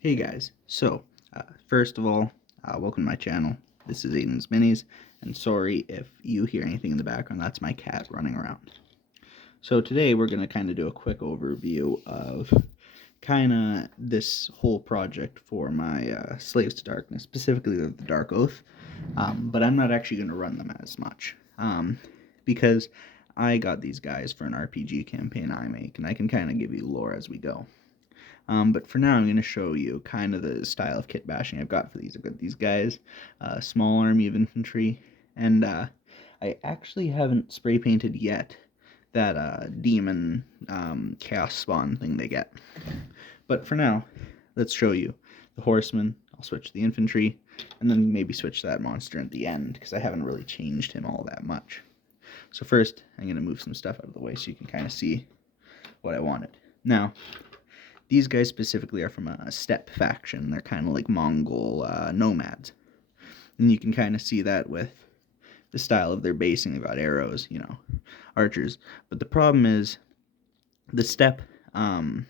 Hey guys, first of all, welcome to my channel. This is Aiden's Minis, and sorry if you hear anything in the background, that's my cat running around. So today we're going to kind of do a quick overview of kind of this whole project for my Slaves to Darkness, specifically the Darkoath, but I'm not actually going to run them as much, because I got these guys for an RPG campaign I make, and I can kind of give you lore as we go. But for now, I'm going to show you kind of the style of kit bashing I've got for these. I've got these guys, small army of infantry, and I actually haven't spray painted yet that demon chaos spawn thing they get. But for now, let's show you the horsemen. I'll switch to the infantry, and then maybe switch to that monster at the end, because I haven't really changed him all that much. So first, I'm going to move some stuff out of the way so you can kind of see what I wanted. Now, these guys specifically are from a steppe faction. They're kind of like Mongol nomads. And you can kind of see that with the style of their basing. They've got arrows, archers. But the problem is the steppe kind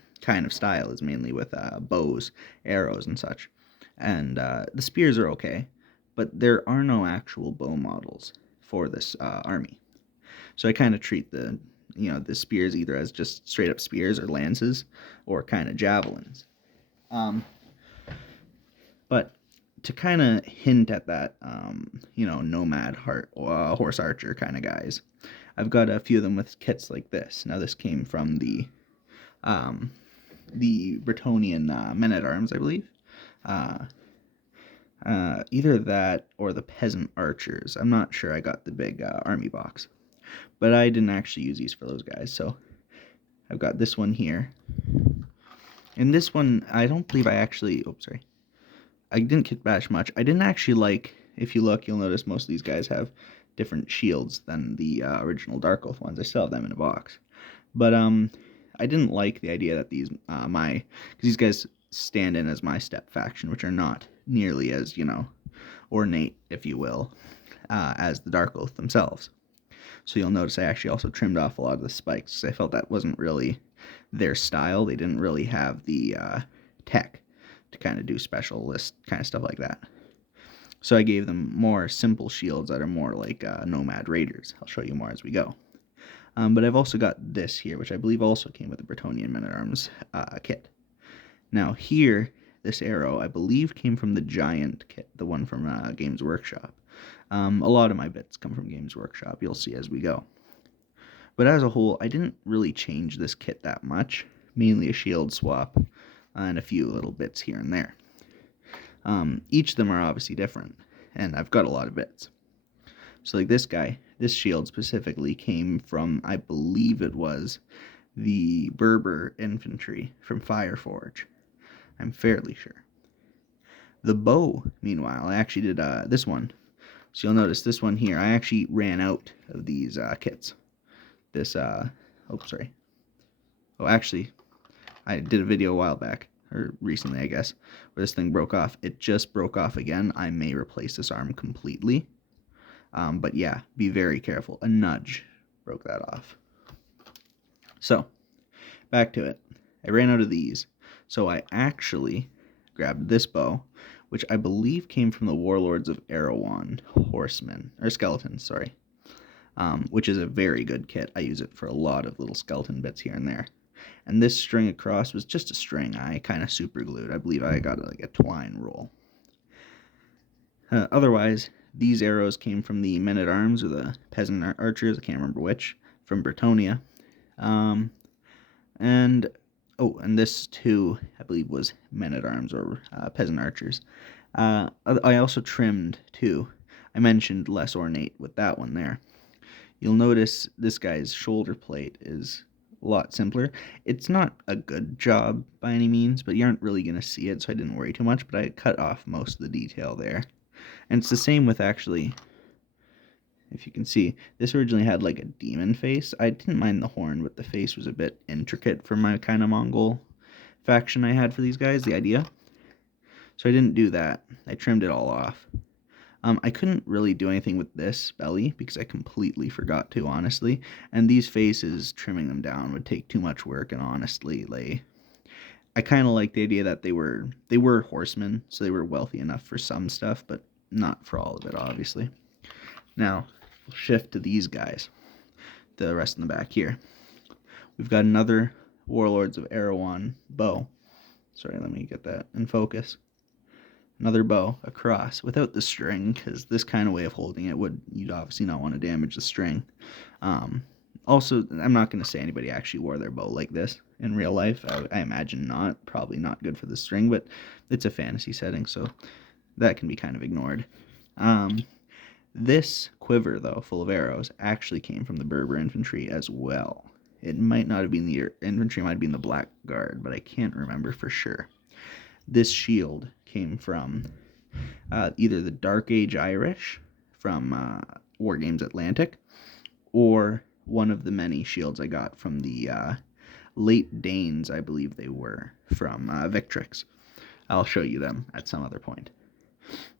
of style is mainly with bows, arrows, and such. And the spears are okay, but there are no actual bow models for this army. So I kind of treat the spears either as just straight up spears or lances or kind of javelins. But to kind of hint at that, nomad horse archer kind of guys, I've got a few of them with kits like this. Now this came from the Bretonnian men-at-arms, I believe. Either that or the peasant archers. I'm not sure. I got the big army box. But I didn't actually use these for those guys, so I've got this one here. And this one, I don't believe I actually... Oh, sorry. I didn't kitbash much. I didn't actually like... If you look, you'll notice most of these guys have different shields than the original Darkoath ones. I still have them in a box. But I didn't like the idea that these because these guys stand in as my steppe faction, which are not nearly as, ornate, if you will, as the Darkoath themselves. So you'll notice I actually also trimmed off a lot of the spikes, because I felt that wasn't really their style. They didn't really have the tech to kind of do specialist kind of stuff like that. So I gave them more simple shields that are more like nomad raiders. I'll show you more as we go. But I've also got this here, which I believe also came with the Bretonnian men-at-arms kit. Now here, this arrow, I believe, came from the Giant kit, the one from Games Workshop. A lot of my bits come from Games Workshop, you'll see as we go. But as a whole, I didn't really change this kit that much, mainly a shield swap and a few little bits here and there. Each of them are obviously different, and I've got a lot of bits. So like this guy, this shield specifically came from, I believe it was, the Berber infantry from Fireforge. I'm fairly sure. The bow, meanwhile, I actually did this one. So you'll notice this one here, I actually ran out of these kits. This, sorry. Oh, actually, I did a video a while back, or recently, I guess, where this thing broke off. It just broke off again. I may replace this arm completely. But yeah, be very careful. A nudge broke that off. So, back to it. I ran out of these. So I actually grabbed this bow, which I believe came from the Warlords of Erewhon horsemen, or skeletons, sorry, which is a very good kit. I use it for a lot of little skeleton bits here and there. And this string across was just a string I kind of super glued. I believe I got like a twine roll. Otherwise, these arrows came from the men-at-arms or the peasant archers, I can't remember which, from Bretonnia. And this too, I believe, was men-at-arms or peasant archers. I also trimmed too. I mentioned less ornate with that one there. You'll notice this guy's shoulder plate is a lot simpler. It's not a good job by any means, but you aren't really going to see it, so I didn't worry too much, but I cut off most of the detail there. And it's the same with, actually, if you can see, this originally had like a demon face. I didn't mind the horn, but the face was a bit intricate for my kind of Mongol faction I had for these guys, the idea. So I didn't do that. I trimmed it all off. I couldn't really do anything with this belly because I completely forgot to, honestly. And these faces, trimming them down would take too much work, and honestly, I kind of like the idea that they were horsemen, so they were wealthy enough for some stuff, but not for all of it, obviously. Now, we'll shift to these guys, the rest in the back here. We've got another Warlords of Erewhon bow. Sorry, let me get that in focus. Another bow across without the string, because this kind of way of holding it you'd obviously not want to damage the string. Also, I'm not going to say anybody actually wore their bow like this in real life. I imagine not. Probably not good for the string, but it's a fantasy setting, so that can be kind of ignored. This quiver, though, full of arrows, actually came from the Berber infantry as well. It might not have been the infantry, might have been the Black Guard, but I can't remember for sure. This shield came from either the Dark Age Irish from War Games Atlantic, or one of the many shields I got from the late Danes, I believe they were, from Victrix. I'll show you them at some other point.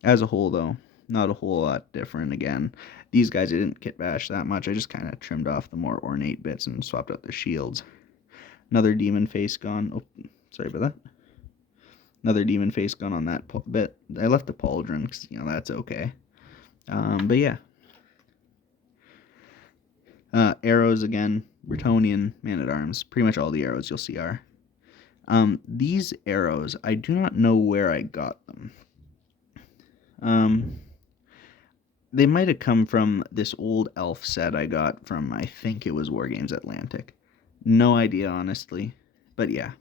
As a whole, though, not a whole lot different. Again, these guys I didn't kitbash that much. I just kind of trimmed off the more ornate bits and swapped out their shields. Another demon face gun. Oh, sorry about that. Another demon face gun on that bit. I left the pauldron because, that's okay. But yeah. Arrows again. Bretonnian man-at-arms. Pretty much all the arrows you'll see are. These arrows, I do not know where I got them. They might have come from this old elf set I got from, I think it was War Games Atlantic. No idea, honestly. But yeah.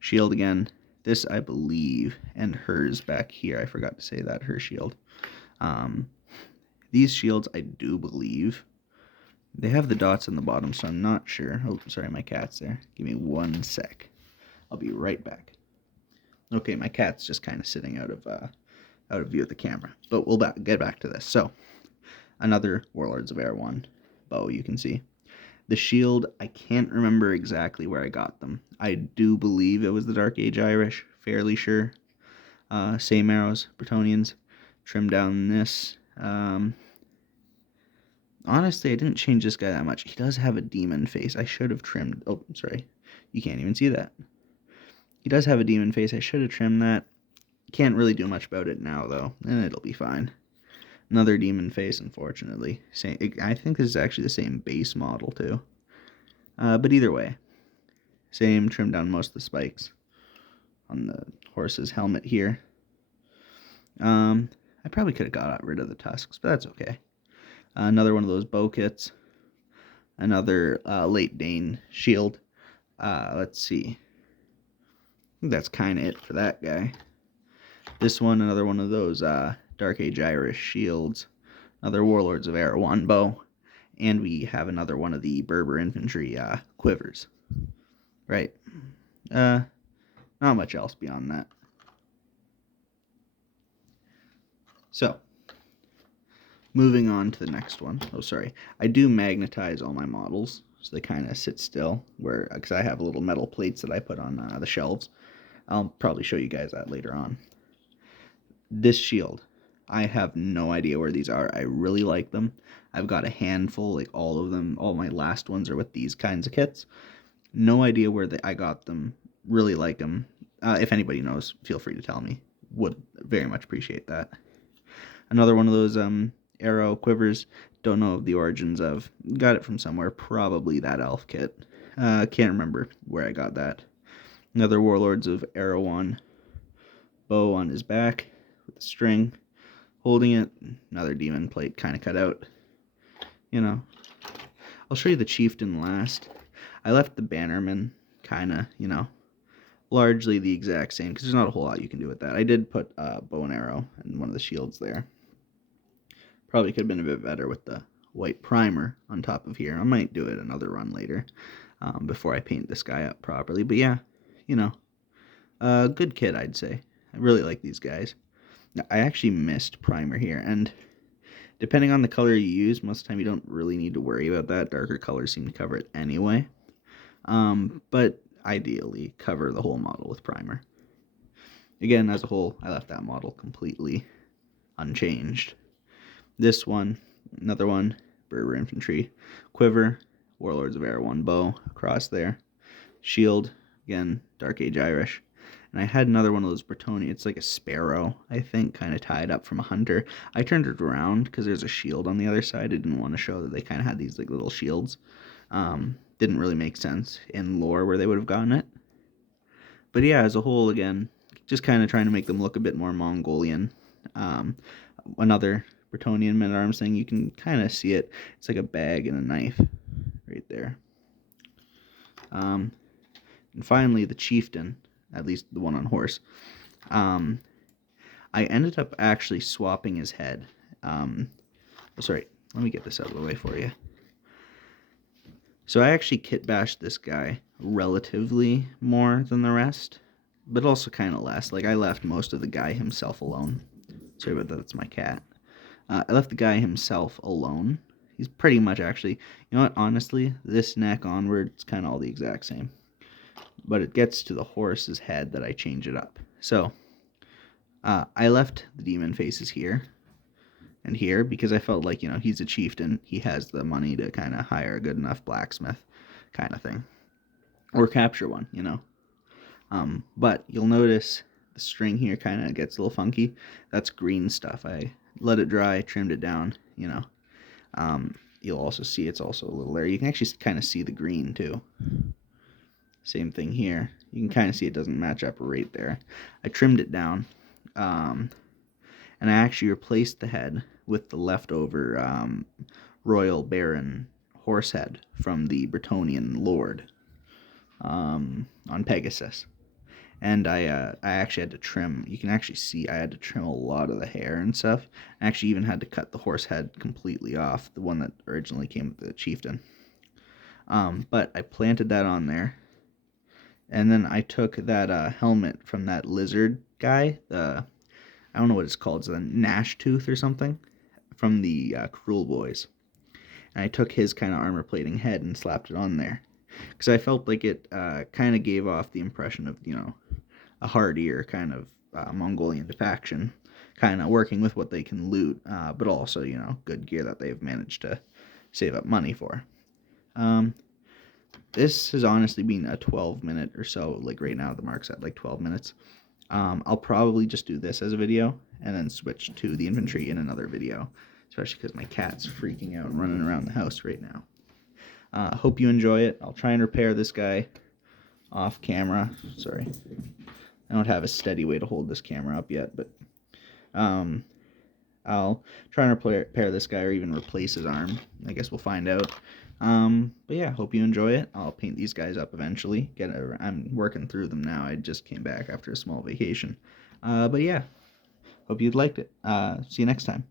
Shield again. This, I believe, and hers back here. I forgot to say that, her shield. These shields, I do believe, they have the dots on the bottom, so I'm not sure. Oh, sorry, my cat's there. Give me 1 sec. I'll be right back. Okay, my cat's just kind of sitting out of view of the camera, but we'll get back to this. So, another Warlords of Erewhon bow, you can see. The shield, I can't remember exactly where I got them. I do believe it was the Dark Age Irish, fairly sure. Same arrows, Bretonnians. Trimmed down this. Honestly, I didn't change this guy that much. He does have a demon face. I should have trimmed. Oh, sorry. You can't even see that. He does have a demon face. I should have trimmed that. Can't really do much about it now, though, and it'll be fine. Another demon face, unfortunately. I think this is actually the same base model, too. But either way, same, trimmed down most of the spikes on the horse's helmet here. I probably could have got rid of the tusks, but that's okay. Another one of those bow kits. Another late Dane shield. Let's see. I think that's kind of it for that guy. This one, another one of those Dark Age Irish shields. Another Warlords of Erewhon bow. And we have another one of the Berber infantry quivers. Right. Not much else beyond that. So, moving on to the next one. Oh, sorry. I do magnetize all my models, so they kind of sit still, because I have little metal plates that I put on the shelves. I'll probably show you guys that later on. This shield, I have no idea where these are. I really like them. I've got a handful, like all of them. All my last ones are with these kinds of kits. No idea where I got them. Really like them. If anybody knows, feel free to tell me. Would very much appreciate that. Another one of those arrow quivers. Don't know the origins of. Got it from somewhere. Probably that elf kit. Can't remember where I got that. Another Warlords of Erewhon bow on his back with a string holding it. Another demon plate kind of cut out. I'll show you the chieftain last. I left the bannerman kind of, largely the exact same, because there's not a whole lot you can do with that. I did put a bow and arrow and one of the shields there. Probably could have been a bit better with the white primer on top of here. I might do it another run later before I paint this guy up properly. But yeah, good kit, I'd say. I really like these guys. Now, I actually missed primer here, and depending on the color you use, most of the time you don't really need to worry about that. Darker colors seem to cover it anyway. But ideally, cover the whole model with primer. Again, as a whole, I left that model completely unchanged. This one, another one, Berber infantry quiver, Warlords of Erewhon bow across there. shield, again, Dark Age Irish. And I had another one of those Bretonnians. It's like a sparrow, I think, kind of tied up from a hunter. I turned it around because there's a shield on the other side. I didn't want to show that they kind of had these like little shields. Didn't really make sense in lore where they would have gotten it. But yeah, as a whole, again, just kind of trying to make them look a bit more Mongolian. Another Bretonnian men-at-arms thing, you can kind of see it. It's like a bag and a knife right there. And finally, the chieftain, at least the one on horse. I ended up actually swapping his head. Sorry, let me get this out of the way for you. So I actually kitbashed this guy relatively more than the rest, but also kind of less. Like, I left most of the guy himself alone. Sorry about that, that's my cat. I left the guy himself alone. He's pretty much actually, you know what, honestly, this neck onward, it's kind of all the exact same. But it gets to the horse's head that I change it up. So, I left the demon faces here and here because I felt like, you know, he's a chieftain. He has the money to kind of hire a good enough blacksmith kind of thing. Or capture one, you know. But you'll notice the string here kind of gets a little funky. That's green stuff. I let it dry, trimmed it down, you know. You'll also see it's also a little there. You can actually kind of see the green too. Same thing here. You can kind of see it doesn't match up right there. I trimmed it down. And I actually replaced the head with the leftover Royal Baron horse head from the Bretonnian Lord on Pegasus. And I actually had to trim, you can actually see I had to trim a lot of the hair and stuff. I actually even had to cut the horse head completely off, the one that originally came with the chieftain. But I planted that on there. And then I took that helmet from that lizard guy, I don't know what it's called, it's a Gnash Tooth or something, from the Cruel Boys. And I took his kind of armor plating head and slapped it on there. Because I felt like it kind of gave off the impression of, you know, a hardier kind of Mongolian faction, kind of working with what they can loot, but also, you know, good gear that they've managed to save up money for. This has honestly been a 12-minute or so. Like right now, the mark's at like 12 minutes. I'll probably just do this as a video and then switch to the infantry in another video, especially because my cat's freaking out and running around the house right now. I hope you enjoy it. I'll try and repair this guy off camera. Sorry. I don't have a steady way to hold this camera up yet, but I'll try and repair this guy or even replace his arm. I guess we'll find out. But yeah, hope you enjoy it. I'll paint these guys up eventually. I'm working through them now. I just came back after a small vacation. But yeah, hope you liked it. See you next time.